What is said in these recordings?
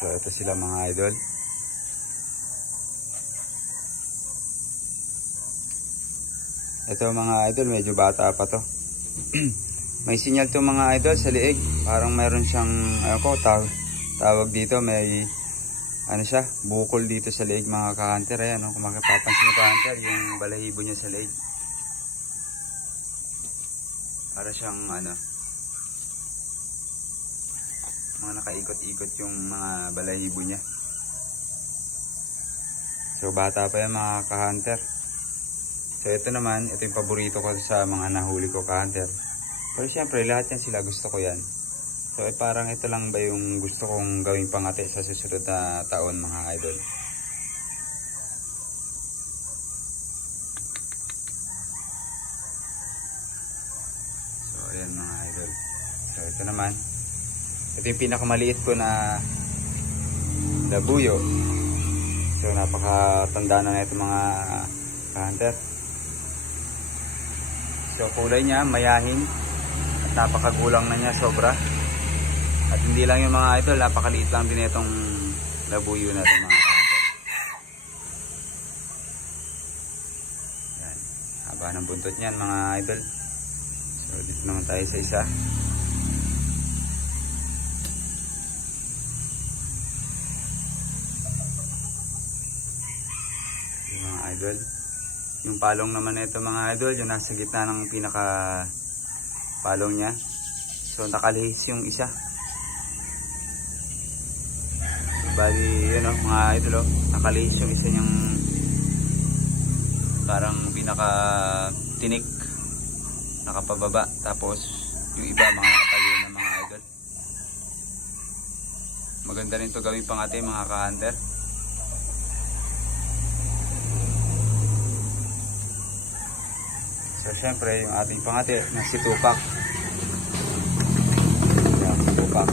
So ito sila mga idol. Ito mga idol, medyo bata pa to. May sinyal to mga idol sa liig. Parang mayroon siyang tawag dito, may ano siya, bukol dito sa liig mga ka-hunter. Ayan, kung makipapansin nyo ka-hunter, yung balahibo niya sa liig. Para siyang ano, mga nakaikot-ikot yung mga balahibo niya. So bata pa yan mga ka-hunter. So ito naman, ito yung paborito ko sa mga nahuli ko ka-hunter. Pero syempre lahat yan sila gusto ko yan. So parang ito lang ba yung gusto kong gawing pangati sa susunod na taon mga idol. So ayan mga idol. So ito naman, ito yung pinakamaliit ko na labuyo. So napakatanda na ito mga ka-hunter. So kulay niya mayahin at napakagulang na niya sobra. At hindi lang yung mga idol, napakaliit lang din itong labuyo na ito mga ka-hunter. Yan, haba ng buntot niyan mga idol. So dito naman tayo sa isa. Yung mga idol, yung palong naman na ito mga idol, yung nasa gitna ng pinaka palong niya. So nakalihis yung isa. Bali yun mga idol, nakalihis yung isa niyang parang pinaka tinik, nakapababa. Tapos yung iba mga nakatayo na mga idol. Maganda rin to gawing pangati mga ka-hunter. So syempre yung ating pangati na si Tupac. Yan, Tupac.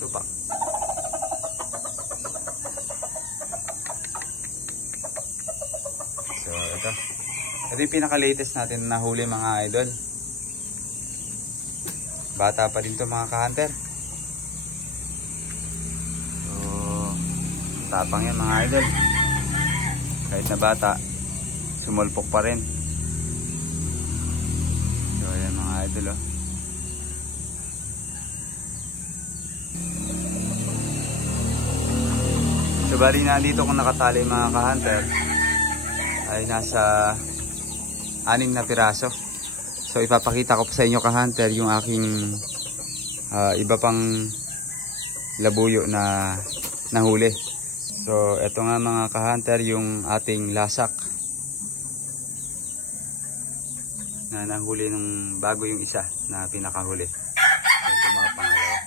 Tupac. So ito. Ito yung pinaka-latest natin na huli mga idol. Bata pa din to mga ka-hunter. So tapang yan mga idol. Kahit na bata, sumulpok pa rin. So ayan mga idol oh. So bali na dito kung nakatali mga ka-hunter ay nasa 6 na piraso. So ipapakita ko pa sa inyo ka-hunter yung aking iba pang labuyo na nahuli. So ito nga mga ka-hunter yung ating lasak na nahuli nung bago yung isa na pinakahuli. Ito mga pangalawa.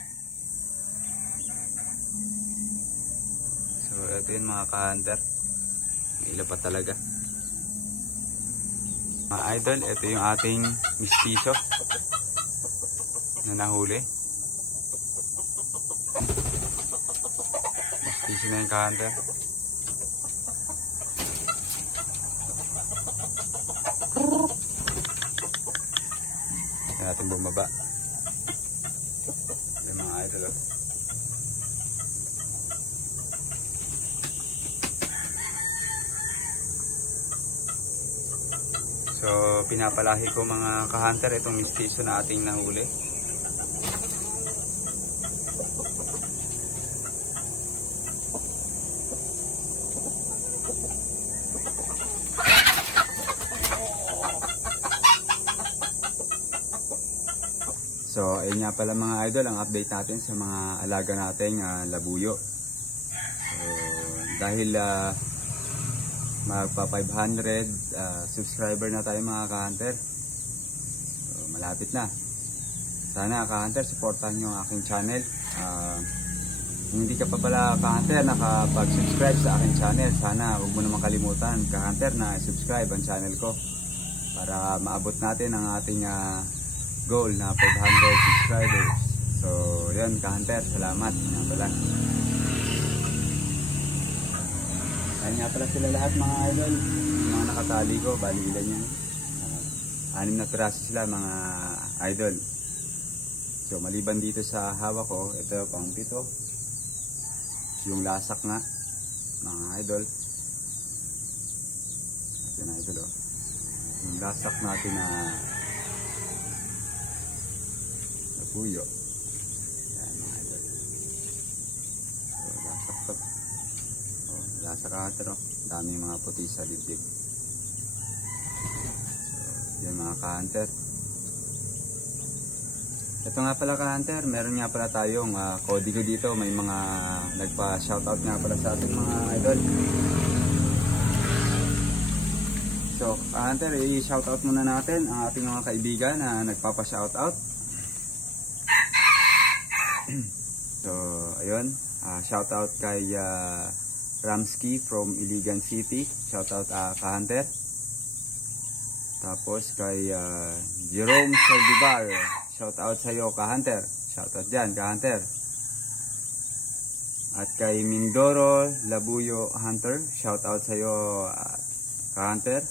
So ito yung mga ka-hunter, may ila pa talaga. Mga idol, ito yung ating mistiso na nahuli. Mistiso na yung ka-hunter. Ito natin bumaba. Ito yung mga idol oh. So pinapalahi ko mga ka-hunter itong mistiso na ating nahuli. So ayun nga pala mga idol ang update natin sa mga alaga nating labuyo. So dahil magpa 500 subscriber na tayo mga ka-hunter. So malapit na. Sana ka-hunter supportan nyo ang aking channel. Kung hindi ka pa pala ka-hunter nakapag-subscribe sa aking channel, sana huwag mo naman kalimutan ka-hunter na subscribe ang channel ko para maabot natin ang ating goal na 500 subscribers. So yun ka-hunter, salamat nga pala. Ayan nga pala sila lahat mga idol, mga nakatali ko, bali ilan yan, 6 na piraso sila mga idol. So maliban dito sa hawak ko, ito pang pito. Yung lasak nga, mga idol. Ito na idol oh. Yung lasak natin na puyo. Yan mga idol. So lasak to. Oh, lasak ka oh. Daming mga puti sa dibdib. So yan mga ka-hunter. Ito nga pala ka-hunter, meron nga pala tayong kodigo dito. May mga nagpa-shoutout nga pala sa ating mga idol. So ka-hunter, i-shoutout muna natin ang ating mga kaibigan na nagpapa-shoutout. So ayun, shoutout kay Ramsky from Iligan City. Shoutout ka-hunter. Tapos kay Jerome Saldivar. Shoutout sa iyo ka-hunter. Shoutout dyan ka-hunter. At kay Mindoro Labuyo Hunter. Shoutout sa iyo ka-hunter.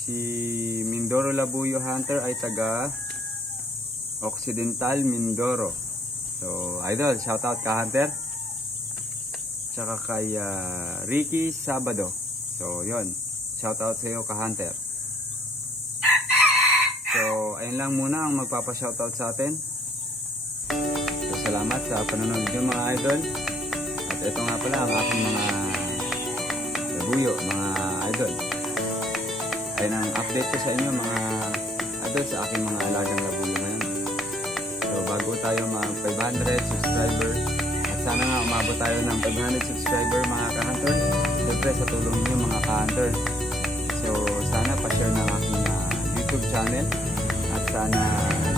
Si Mindoro Labuyo Hunter ay taga Occidental Mindoro. So idol, shoutout ka-hunter. Tsaka kay Ricky Sabado. So yon, shoutout sa iyo ka-hunter. So, ayun lang muna ang magpapa-shoutout sa atin. So, salamat sa panonood nyo mga idol. At ito nga pala ang aking mga labuyo, mga idol. Ayun ang update ko sa inyo mga idol sa aking mga alagang labuyo ngayon. So, bago tayo mga 500 subscriber, at sana nga umabot tayo ng 500 subscriber mga ka-hunter. Siyempre sa tulong nyo mga ka-hunter. So, sana pa-share ng aking YouTube channel at sana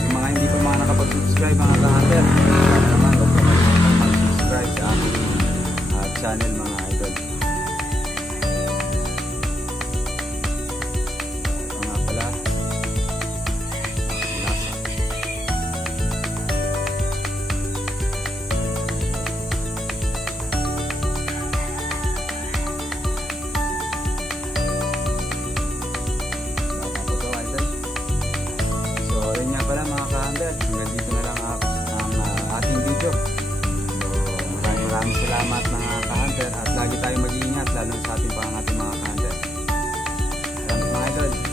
yung mga hindi pa mga nakapag-subscribe mga ka-hunter, sana naman huwag po mag-subscribe sa aking channel mga idol. Ito nga pala lasa. Yun nga pala mga ka-hunter, hanggang dito na lang ang ating video. So maraming salamat mga ka-hunter at lagi tayong mag-iingat lalo sa ating mga ka-hunter. Salamat mga idol.